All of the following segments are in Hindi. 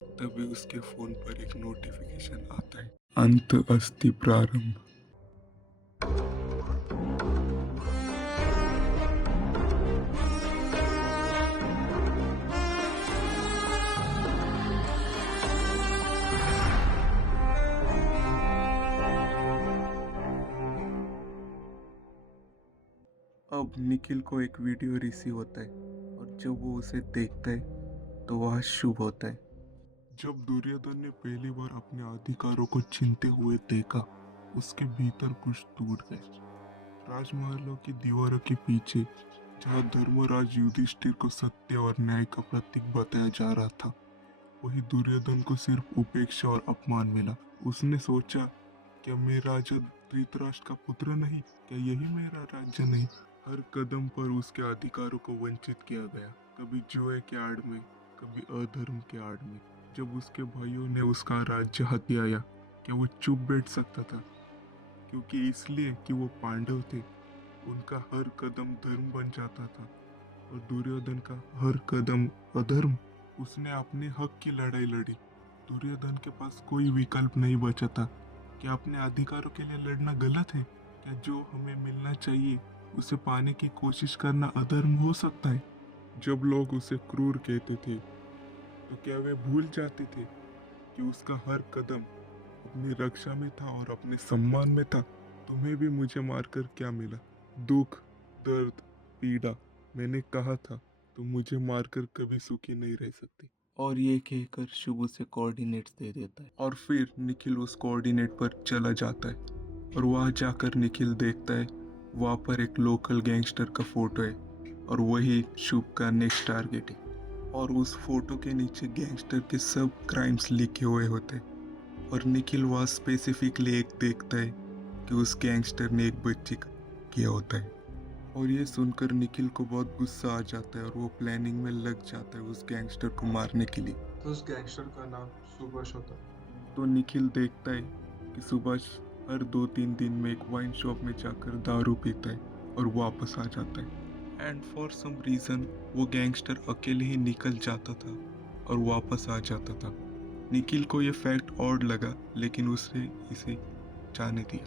तभी उसके फोन पर एक नोटिफिकेशन आता है, अंत अस्ति प्रारंभ। अब निखिल को एक वीडियो रिसीव होता है और जब वो उसे देखता है तो वह शुभ होता है। जब दुर्योधन ने पहली बार अपने अधिकारों को छीनते हुए देखा, उसके भीतर कुछ टूट गए। राजमहलों की दीवारों के पीछे जहाँ धर्मराज युधिष्ठिर को सत्य और न्याय का प्रतीक बताया जा रहा था, वही दुर्योधन को सिर्फ उपेक्षा और अपमान मिला। उसने सोचा, क्या मैं राजा धृतराष्ट्र का पुत्र नहीं? क्या यही मेरा राज्य नहीं? हर कदम पर उसके अधिकारों को वंचित किया गया, कभी जुए के आड़ में, कभी अधर्म के आड़ में। जब उसके भाइयों ने उसका राज्य हथियाया, क्या वो चुप बैठ सकता था? क्योंकि इसलिए कि वो पांडव थे, उनका हर कदम धर्म बन जाता था और दुर्योधन का हर कदम अधर्म। उसने अपने हक की लड़ाई लड़ी। दुर्योधन के पास कोई विकल्प नहीं बचा था। क्या अपने अधिकारों के लिए लड़ना गलत है? क्या जो हमें मिलना चाहिए उसे पाने की कोशिश करना अधर्म हो सकता है? जब लोग उसे क्रूर कहते थे तो क्या वे भूल जाते थे कि उसका हर कदम अपनी रक्षा में था और अपने सम्मान में था? तुम्हें भी मुझे मारकर क्या मिला? दुख, दर्द, पीड़ा। मैंने कहा था तुम मुझे मारकर कभी सुखी नहीं रह सकती। और ये कहकर शुभ उसे कोऑर्डिनेट्स दे देता है और फिर निखिल उस कोऑर्डिनेट पर चला जाता है और वहां जाकर निखिल देखता है वहां पर एक लोकल गैंगस्टर का फोटो है और वही शुभ का नेक्स्ट टारगेट है। और उस फोटो के नीचे गैंगस्टर के सब क्राइम्स लिखे हुए होते हैं और निखिल वहाँ स्पेसिफिकली एक देखता है कि उस गैंगस्टर ने एक बच्ची का किया होता है। और ये सुनकर निखिल को बहुत गुस्सा आ जाता है और वो प्लानिंग में लग जाता है उस गैंगस्टर को मारने के लिए। तो उस गैंगस्टर का नाम सुभाष होता है। तो निखिल देखता है कि सुभाष हर 2-3 दिन में एक वाइन शॉप में जाकर दारू पीता है और वापस आ जाता है। एंड फॉर सम रीज़न वो गैंगस्टर अकेले ही निकल जाता था और वापस आ जाता था। निखिल को ये फैक्ट ऑड लगा, लेकिन उसने इसे जाने दिया।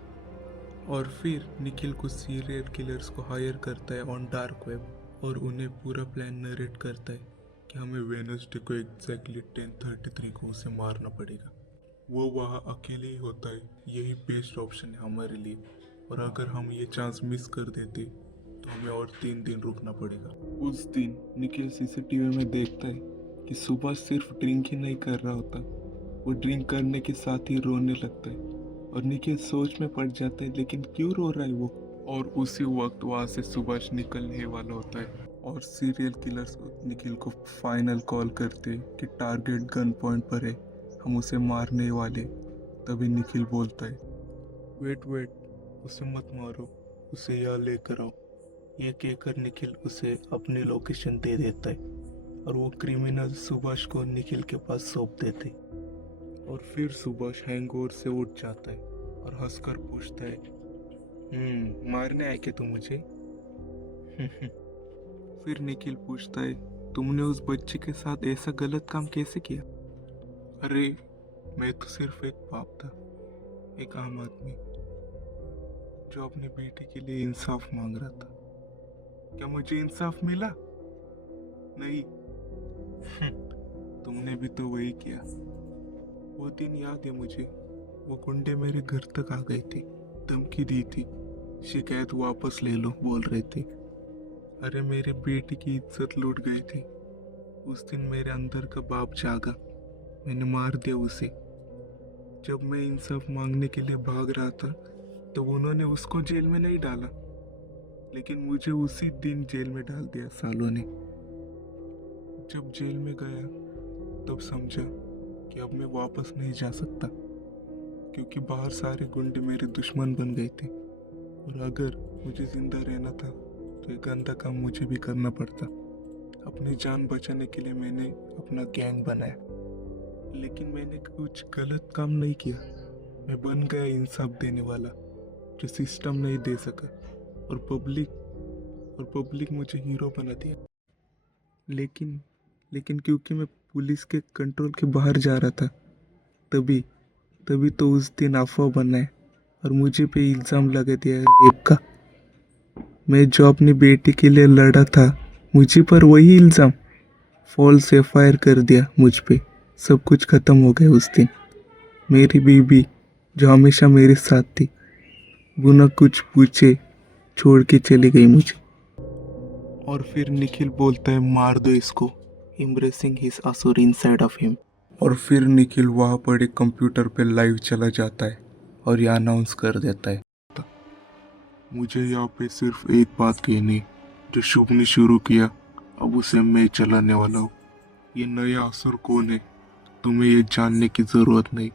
और फिर निखिल कुछ सीरियल किलर्स को हायर करता है ऑन डार्क वेब और उन्हें पूरा प्लान नरेट करता है कि हमें वेडनेसडे को एग्जैक्टली 10:33 को उसे मारना पड़ेगा। वो वहाँ अकेले ही होता है, यही बेस्ट ऑप्शन है हमारे लिए। और अगर हम ये चांस मिस कर देते तो हमें और 3 दिन रुकना पड़ेगा। उस दिन निखिल सीसीटीवी में देखता है कि सुबह सिर्फ ड्रिंक ही नहीं कर रहा होता, वो ड्रिंक करने के साथ ही रोने लगता है और निखिल सोच में पड़ जाता है, लेकिन क्यों रो रहा है वो? और उसी वक्त वहाँ से सुभाष निकलने वाला होता है और सीरियल किलर्स निखिल को फाइनल कॉल करते हैं कि टारगेट गन पॉइंट पर है, हम उसे मारने वाले। तभी निखिल बोलता है, वेट वेट, उसे मत मारो, उसे यहाँ लेकर आओ। यह कहकर निखिल उसे अपनी लोकेशन दे देता है और वो क्रिमिनल सुभाष को निखिल के पास सौंप देते। और फिर सुभाष हैंगओवर से उठ जाता है और हंसकर पूछता है, मारने आए क्या तुम मुझे? फिर निखिल पूछता है, तुमने उस बच्चे के साथ ऐसा गलत काम कैसे किया? अरे मैं तो सिर्फ एक बाप था, एक आम आदमी जो अपने बेटे के लिए इंसाफ मांग रहा था। क्या मुझे इंसाफ मिला? नहीं। तुमने भी तो वही किया। वो दिन याद है मुझे, वो गुंडे मेरे घर तक आ गए थे, धमकी दी थी, शिकायत वापस ले लो बोल रहे थे। अरे मेरे बेटे की इज्जत लूट गए थे। उस दिन मेरे अंदर का बाप जागा, मैंने मार दिया उसे। जब मैं इंसाफ मांगने के लिए भाग रहा था तो उन्होंने उसको जेल में नहीं डाला, लेकिन मुझे उसी दिन जेल में डाल दिया सालों ने। जब जेल में गया तब समझा कि अब मैं वापस नहीं जा सकता, क्योंकि बाहर सारे गुंडे मेरे दुश्मन बन गए थे और अगर मुझे जिंदा रहना था तो ये गंदा काम मुझे भी करना पड़ता। अपनी जान बचाने के लिए मैंने अपना गैंग बनाया, लेकिन मैंने कुछ गलत काम नहीं किया। मैं बन गया इंसाफ देने वाला जो सिस्टम नहीं दे सका, और पब्लिक मुझे हीरो बना दिया। लेकिन लेकिन क्योंकि मैं पुलिस के कंट्रोल के बाहर जा रहा था, तभी तभी तो उस दिन अफवाह बना है और मुझे पे इल्ज़ाम लगा दिया रेप का। मैं जो अपनी बेटी के लिए लड़ा था, मुझे पर वही इल्ज़ाम, फॉल्स एफआईआर कर दिया मुझ पे। सब कुछ ख़त्म हो गया उस दिन। मेरी बीबी जो हमेशा मेरे साथ थी, बिना कुछ पूछे छोड़ के चली गई मुझे। और फिर निखिल बोलता है मार दो इसको, एम्ब्रेसिंग हिज असुर इनसाइड ऑफ हिम। और फिर निखिल वहाँ पड़े कंप्यूटर पे लाइव चला जाता है और ये अनाउंस कर देता है, मुझे यहाँ पे सिर्फ एक बात कहनी, जो शुभ ने शुरू किया अब उसे मैं चलाने वाला हूँ। ये नया असुर कौन है तुम्हें ये जानने की जरूरत नहीं,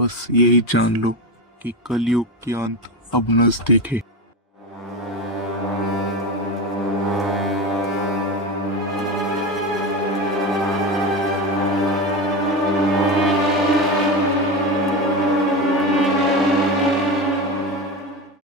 बस यही जान लो कि कलयुग की अंत अब नजदीक है।